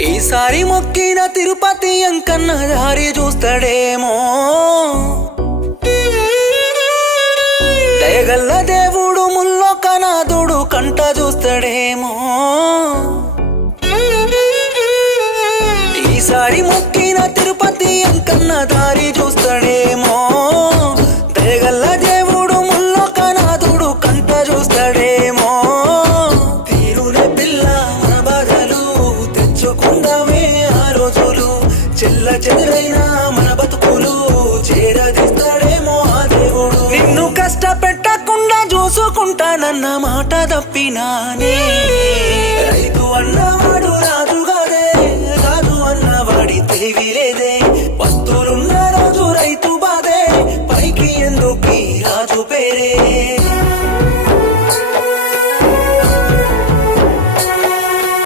ఈసారి మొక్కిన తిరుపతి అంకన్న దారి చూస్తాడేమో. దయగల్ల దేవుడు ముల్లోకనాథుడు కంట చూస్తాడేమో. ఈసారి మొక్కిన తిరుపతి అంకన్న దారి చూస్తాడేమో. దయగల్ల దేవుడు ముల్లోకనాథుడు కంట చూస్తాడేమో. తీరులే పిల్ల మన బాధలు తెచ్చుకుందామే ఆ రోజులు. చెల్ల చెదరైనా మన బతుకులు చేరదీస్తాడేమో ఆ దేవుడు. నిన్ను కష్టపెట్టకుండా చూసుకుంటానన్న మాట తప్పినానే.